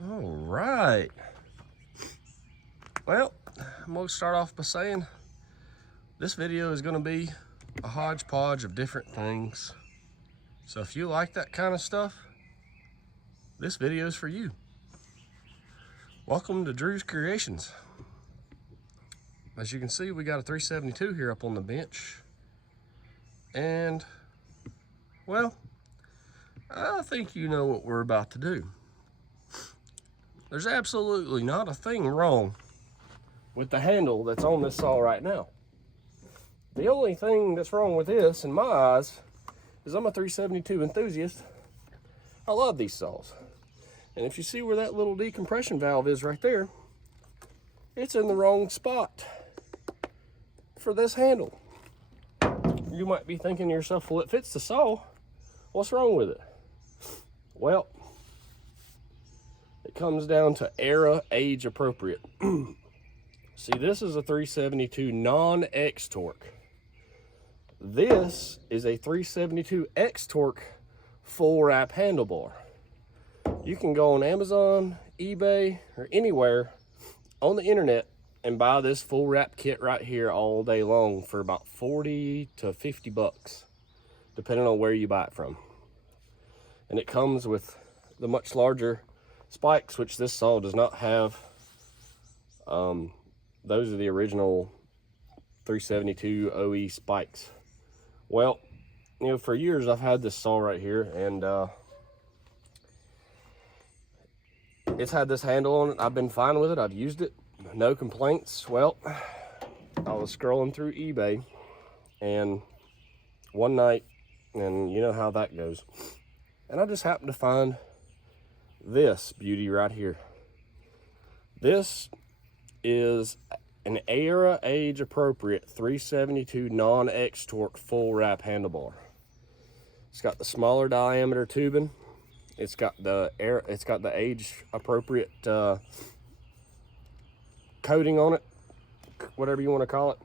All right. Well, I'm going to start off by saying this video is going to be a hodgepodge of different things. So if you like that kind of stuff, this video is for you. Welcome to Drew's Creations. As you can see, we got a 372 here up on the bench. And, well, I think you know what we're about to do. There's absolutely not a thing wrong with the handle that's on this saw right now. The only thing that's wrong with this, in my eyes, is I'm a 372 enthusiast. I love these saws. And if you see where that little decompression valve is right there, it's in the wrong spot for this handle. You might be thinking to yourself, well, it fits the saw. What's wrong with it? Well, it comes down to era, age appropriate. See, this is a 372 non-X torque. This is a 372 X torque full wrap handlebar. You can go on Amazon, eBay, or anywhere on the internet and buy this full wrap kit right here all day long for about 40 to 50 bucks, depending on where you buy it from. And it comes with the much larger spikes, which this saw does not have. Those are the original 372 OE spikes. Well, you know, for years I've had this saw right here, and it's had this handle on it. I've been fine with it. I've used it, no complaints. Well, I was scrolling through eBay, and one night, and you know how that goes, and I just happened to find this beauty right here. This is an era age appropriate 372 non-X torque full wrap handlebar. It's got the smaller diameter tubing. It's got the age appropriate coating on it, whatever you want to call it.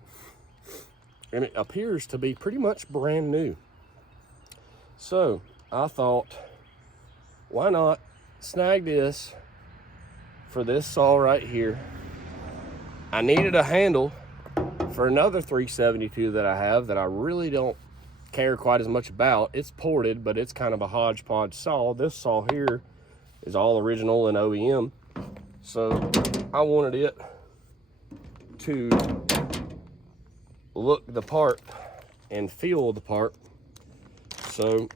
And it appears to be pretty much brand new. So I thought, why not snag this for this saw right here. I needed a handle for another 372 that I have that I really don't care quite as much about. It's ported, but it's kind of a hodgepodge saw. This saw here is all original and OEM. So I wanted it to look the part and feel the part. So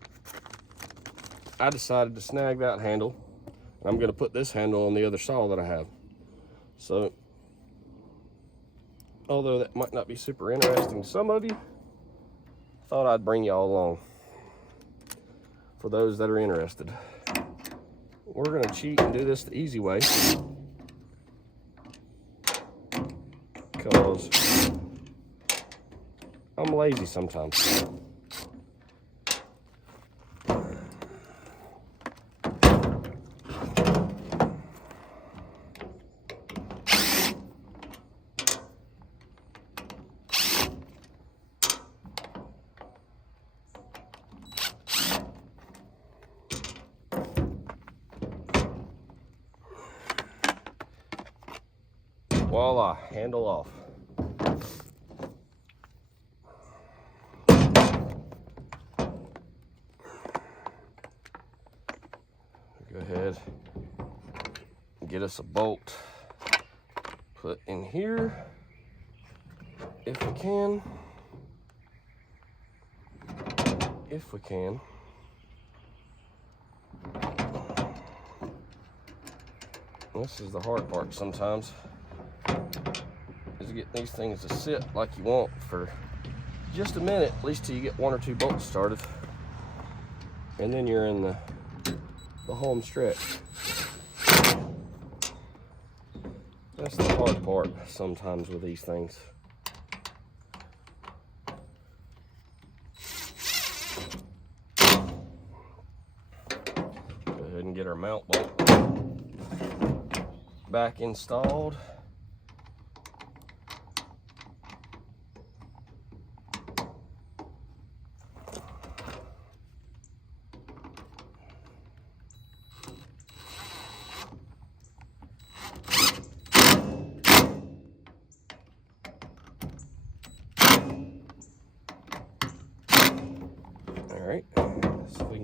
I decided to snag that handle. And I'm going to put this handle on the other saw that I have. So, although that might not be super interesting to some of you, thought I'd bring y'all along for those that are interested. We're going to cheat and do this the easy way, because I'm lazy sometimes. Voila, handle off. Go ahead and get us a bolt put in here if we can. If we can. This is the hard part sometimes, is to get these things to sit like you want for just a minute, at least till you get one or two bolts started, and then you're in the home stretch. That's the hard part sometimes with these things. Go ahead and get our mount bolt back installed.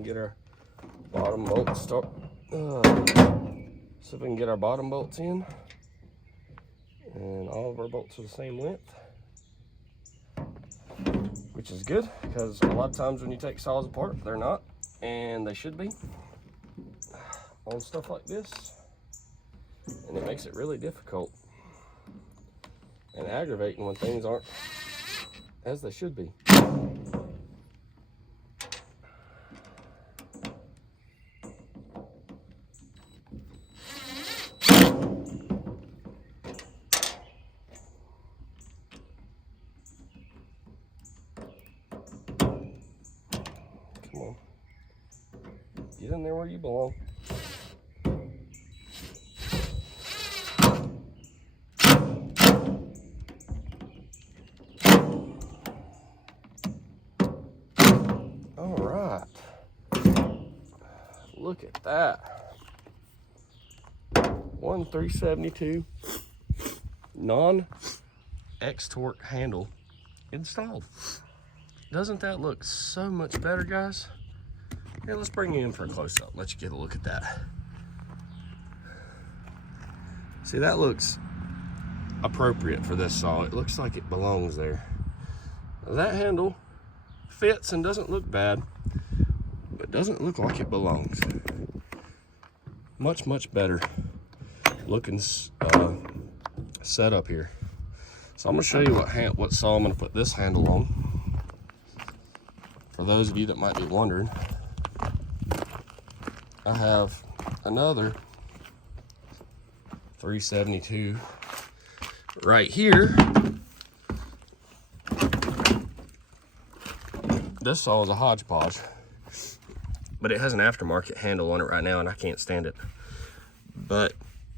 can get our bottom bolts see if we can get our bottom bolts in. And all of our bolts are the same length, which is good because a lot of times when you take saws apart, they're not, and they should be on stuff like this, and it makes it really difficult and aggravating when things aren't as they should be. Come on, get in there where you belong. All right, look at that. 1372 non-X-torque handle installed. Doesn't that look so much better, guys? Here, let's bring you in for a close-up. Let you get a look at that. See, that looks appropriate for this saw. It looks like it belongs there. That handle fits and doesn't look bad, but doesn't look like it belongs. Much, much better looking setup here. So I'm gonna show you what saw I'm gonna put this handle on. For those of you that might be wondering, I have another 372 right here. This saw is a hodgepodge, but it has an aftermarket handle on it right now, and I can't stand it. But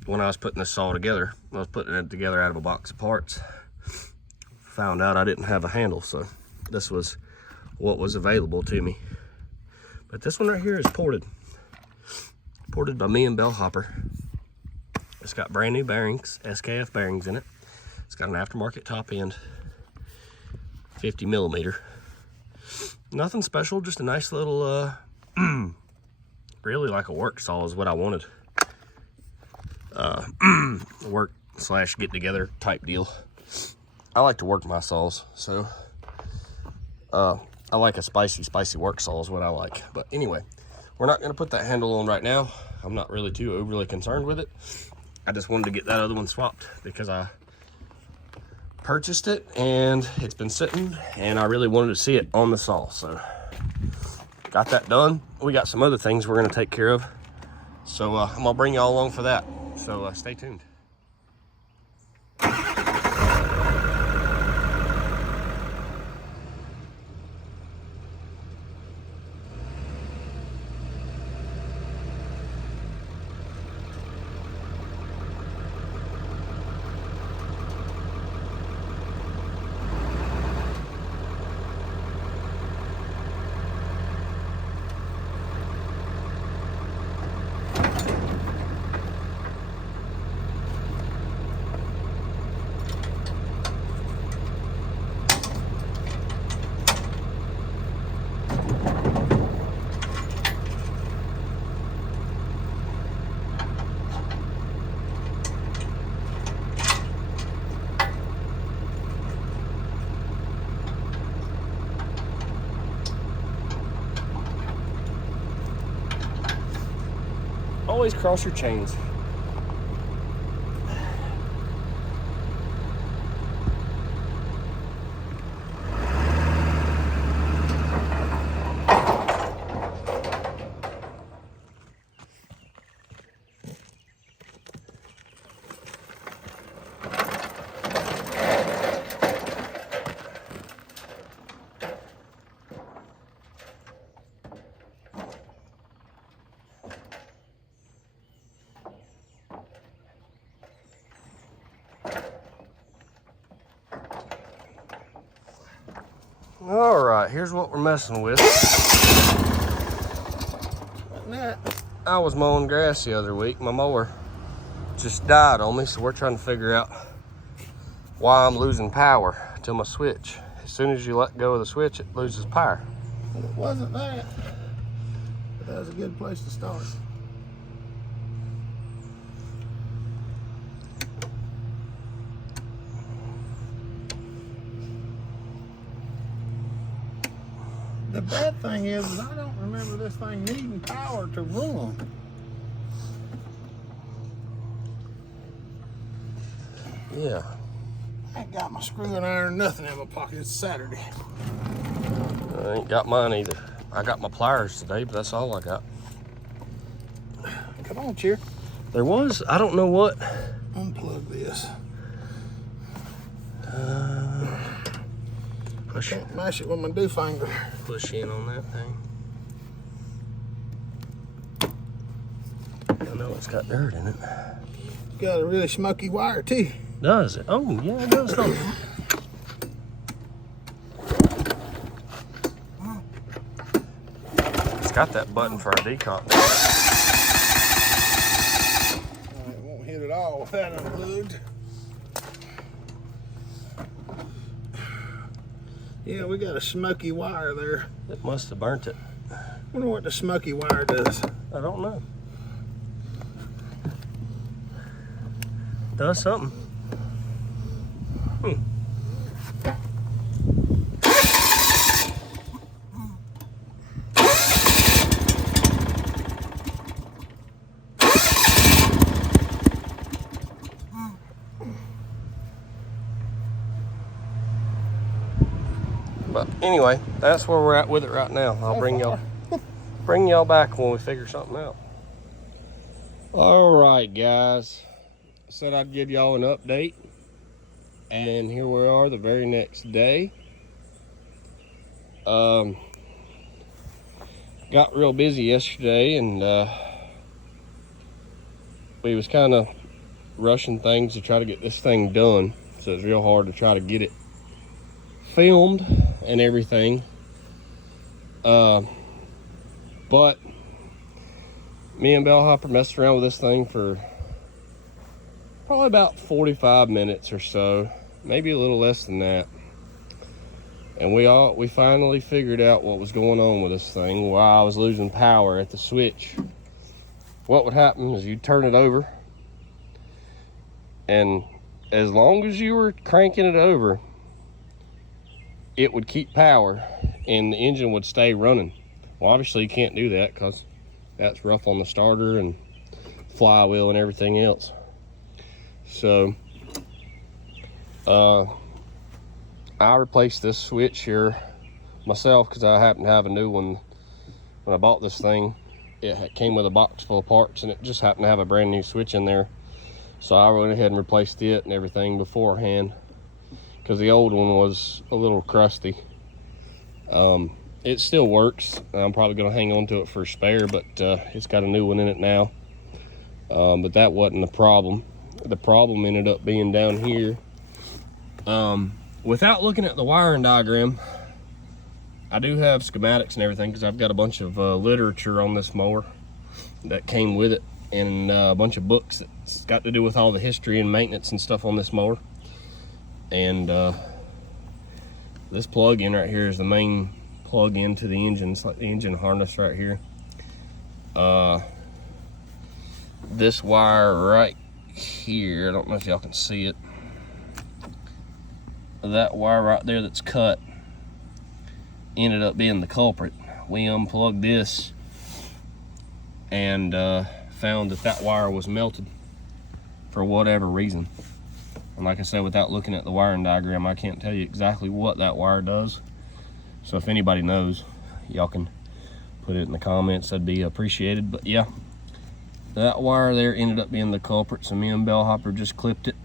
when I was putting this saw together, I was putting it together out of a box of parts, found out I didn't have a handle, so this was what was available to me. But this one right here is ported by me and Bellhopper. It's got brand new bearings, SKF bearings in it. It's got an aftermarket top end, 50 millimeter. Nothing special, just a nice little, really like a work saw is what I wanted. Work / get together type deal. I like to work my saws, so I like a spicy work saw is what I like. But anyway, we're not gonna put that handle on right now. I'm not really too overly concerned with it. I just wanted to get that other one swapped because I purchased it and it's been sitting and I really wanted to see it on the saw. So got that done. We got some other things we're gonna take care of. So I'm gonna bring y'all along for that. So stay tuned. Always cross your chains. All right, here's what we're messing with. I was mowing grass the other week. My mower just died on me, so we're trying to figure out why I'm losing power to my switch. As soon as you let go of the switch, it loses power. It wasn't that. That was a good place to start. The bad thing is I don't remember this thing needing power to run. Yeah. I ain't got my screw and iron, nothing in my pocket. It's Saturday. I ain't got mine either. I got my pliers today, but that's all I got. Come on, Cheer. There was, I don't know what. Unplug this. Push, Can't mash it with my do finger. push in on that thing. I know it's got dirt in it. Got a really smoky wire too. Does it? Oh, yeah, it does, don't it? It's got that button for our decock. It won't hit it all with that unplugged. Yeah, we got a smoky wire there. It must have burnt it. Wonder what the smoky wire does. I don't know. Does something. But anyway, that's where we're at with it right now. I'll bring y'all back when we figure something out. All right, guys. I said I'd give y'all an update, and here we are the very next day. Got real busy yesterday, and we was kind of rushing things to try to get this thing done, so it's real hard to try to get it filmed and everything. But me and Bellhopper messed around with this thing for probably about 45 minutes or so, maybe a little less than that. And we finally figured out what was going on with this thing while I was losing power at the switch. What would happen is you'd turn it over, and as long as you were cranking it over, it would keep power and the engine would stay running. Well, obviously you can't do that because that's rough on the starter and flywheel and everything else. So I replaced this switch here myself because I happen to have a new one. When I bought this thing, it came with a box full of parts, and it just happened to have a brand new switch in there. So I went ahead and replaced it and everything beforehand, because the old one was a little crusty. It still works. I'm probably going to hang on to it for a spare, but it's got a new one in it now. But that wasn't the problem. The problem ended up being down here. Without looking at the wiring diagram, I do have schematics and everything, because I've got a bunch of literature on this mower that came with it, and a bunch of books that's got to do with all the history and maintenance and stuff on this mower. And this plug-in right here is the main plug-in to the engine. It's like the engine harness right here. This wire right here, I don't know if y'all can see it. That wire right there that's cut ended up being the culprit. We unplugged this and found that wire was melted for whatever reason. And like I said, without looking at the wiring diagram, I can't tell you exactly what that wire does. So if anybody knows, y'all can put it in the comments. That'd be appreciated. But yeah, that wire there ended up being the culprit. So me and Bellhopper just clipped it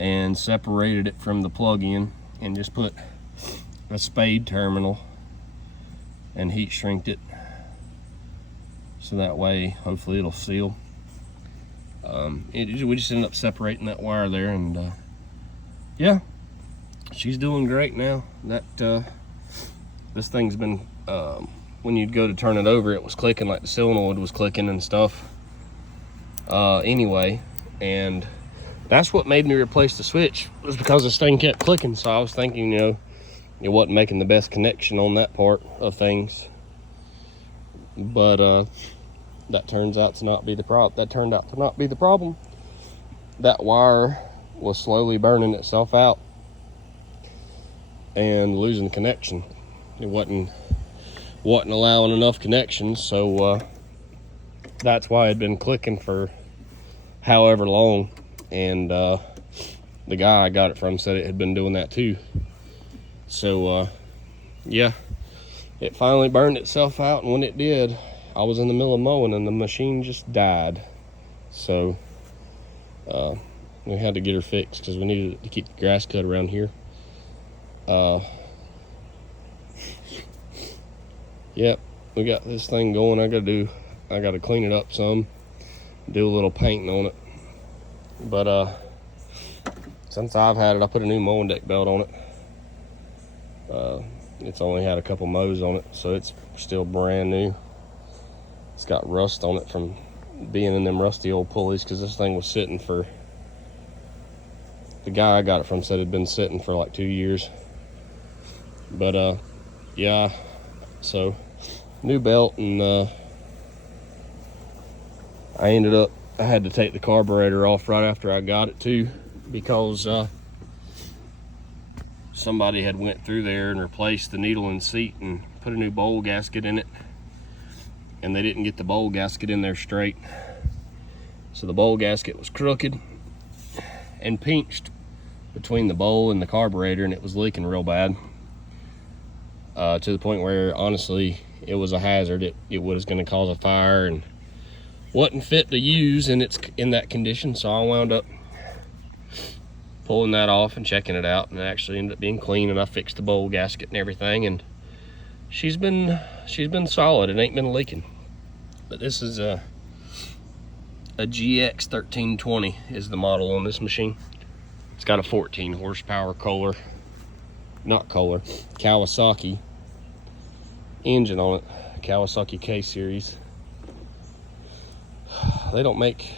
and separated it from the plug-in and just put a spade terminal and heat shrinked it, so that way hopefully it'll seal. We just ended up separating that wire there, and yeah, she's doing great now. That this thing's been when you'd go to turn it over, it was clicking like the solenoid was clicking and stuff. Anyway, and that's what made me replace the switch, was because this thing kept clicking. So I was thinking, it wasn't making the best connection on that part of things. but that turns out to not be the problem. That wire was slowly burning itself out and losing connection. It wasn't allowing enough connections, so that's why I'd been clicking for however long, and the guy I got it from said it had been doing that too. So yeah, it finally burned itself out, and when it did, I was in the middle of mowing and the machine just died. So we had to get her fixed because we needed to keep the grass cut around here. Yep, we got this thing going. I gotta clean it up some, do a little painting on it. But since I've had it, I put a new mowing deck belt on it. It's only had a couple mows on it, so it's still brand new. It's got rust on it from being in them rusty old pulleys, because this thing was sitting for, the guy I got it from said it had been sitting for like 2 years. But yeah, so new belt, and I had to take the carburetor off right after I got it too, because somebody had went through there and replaced the needle and seat and put a new bowl gasket in it, and they didn't get the bowl gasket in there straight. So the bowl gasket was crooked and pinched between the bowl and the carburetor, and it was leaking real bad, to the point where honestly it was a hazard. It was going to cause a fire and wasn't fit to use, and it's in that condition. So I wound up pulling that off and checking it out, and it actually ended up being clean, and I fixed the bowl gasket and everything, and she's been solid. It ain't been leaking. But this is a GX1320 is the model on this machine. It's got a 14 horsepower Kawasaki engine on it, Kawasaki K series. They don't make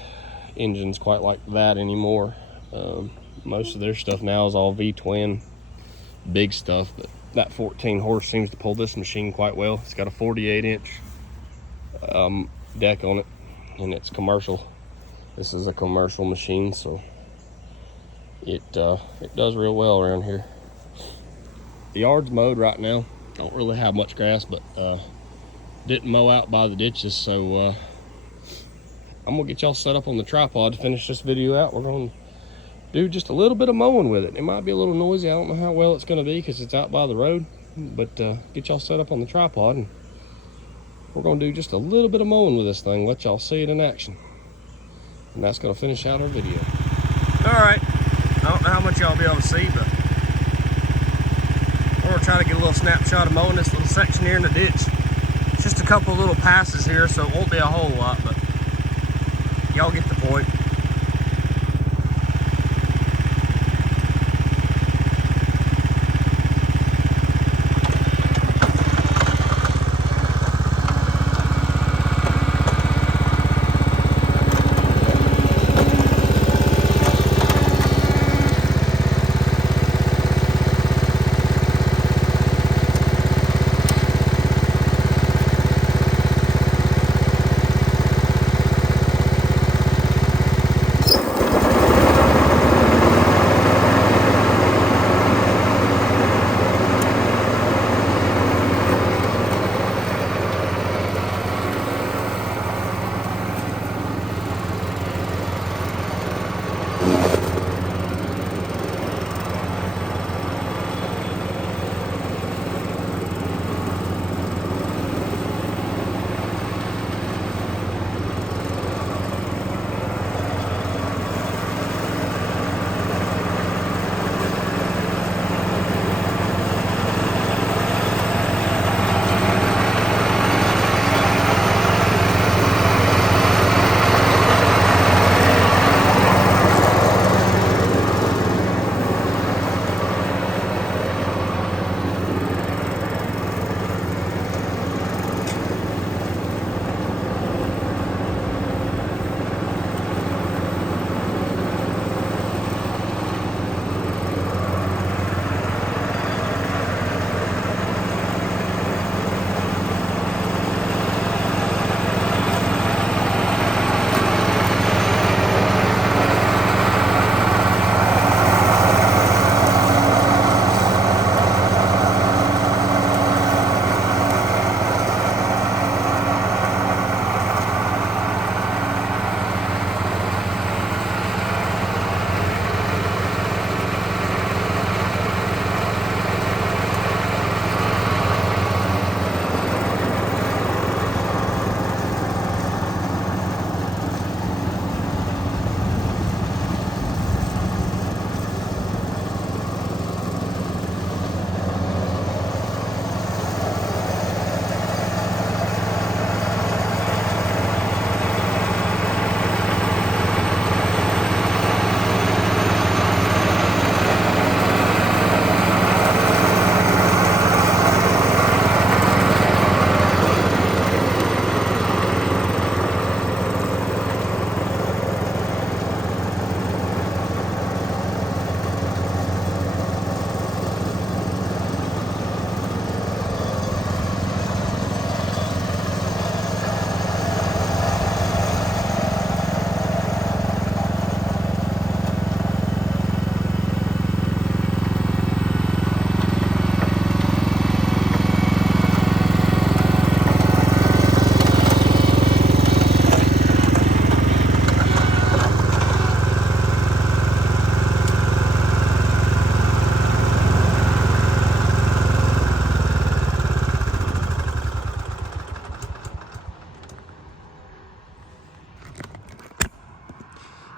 engines quite like that anymore. Most of their stuff now is all V-twin, big stuff, but that 14 horse seems to pull this machine quite well. It's got a 48-inch deck on it, and it's commercial. This is a commercial machine, so it does real well around here. The yard's mowed right now. Don't really have much grass, but didn't mow out by the ditches, so I'm gonna get y'all set up on the tripod to finish this video out. We're gonna do just a little bit of mowing with it. It might be a little noisy. I don't know how well it's gonna be because it's out by the road, but get y'all set up on the tripod, and we're gonna do just a little bit of mowing with this thing, let y'all see it in action. And that's gonna finish out our video. All right, I don't know how much y'all be able to see, but we're gonna try to get a little snapshot of mowing this little section here in the ditch. It's just a couple little passes here, so it won't be a whole lot, but y'all get the point.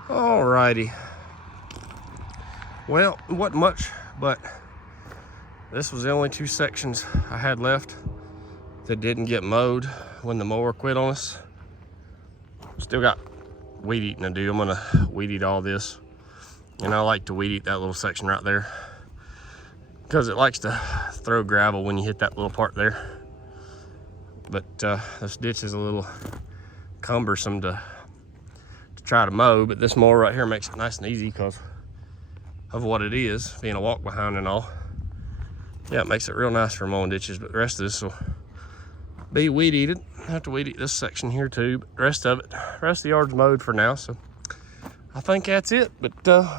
Alrighty. Well, it wasn't much, but this was the only 2 sections I had left that didn't get mowed when the mower quit on us. Still got weed eating to do. I'm gonna weed eat all this. And I like to weed eat that little section right there because it likes to throw gravel when you hit that little part there. But this ditch is a little cumbersome to try to mow, but this mower right here makes it nice and easy because of what it is, being a walk behind and all. Yeah, it makes it real nice for mowing ditches, but the rest of this will be weed eated. I have to weed eat this section here too, but the rest of the yard's mowed for now, so I think that's it. But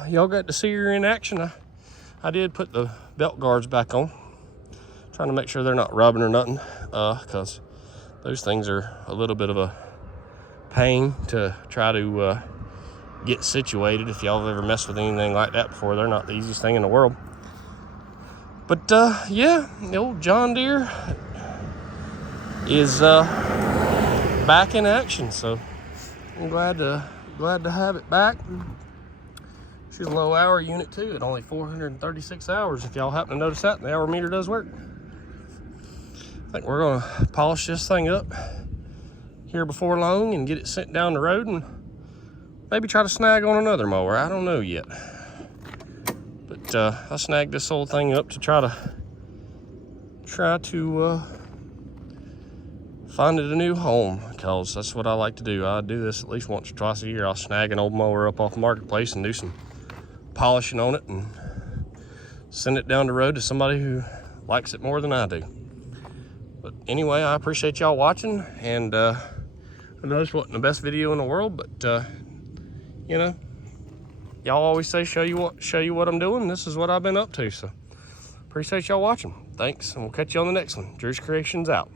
y'all got to see her in action. I did put the belt guards back on, trying to make sure they're not rubbing or nothing, because those things are a little bit of a pain to try to get situated. If y'all have ever messed with anything like that before, they're not the easiest thing in the world. But yeah, the old John Deere is back in action, so I'm glad to have it back. She's a low hour unit too, at only 436 hours, if y'all happen to notice that. The hour meter does work. I think we're gonna polish this thing up here before long and get it sent down the road and maybe try to snag on another mower. I don't know yet. But I snagged this whole thing up to try to find it a new home, because that's what I like to do. I do this at least once or twice a year. I'll snag an old mower up off the marketplace and do some polishing on it and send it down the road to somebody who likes it more than I do. But anyway, I appreciate y'all watching, and I know this wasn't the best video in the world, but you know, y'all always say show you what I'm doing. This is what I've been up to, so appreciate y'all watching. Thanks, and we'll catch you on the next one. Drew's Creations out.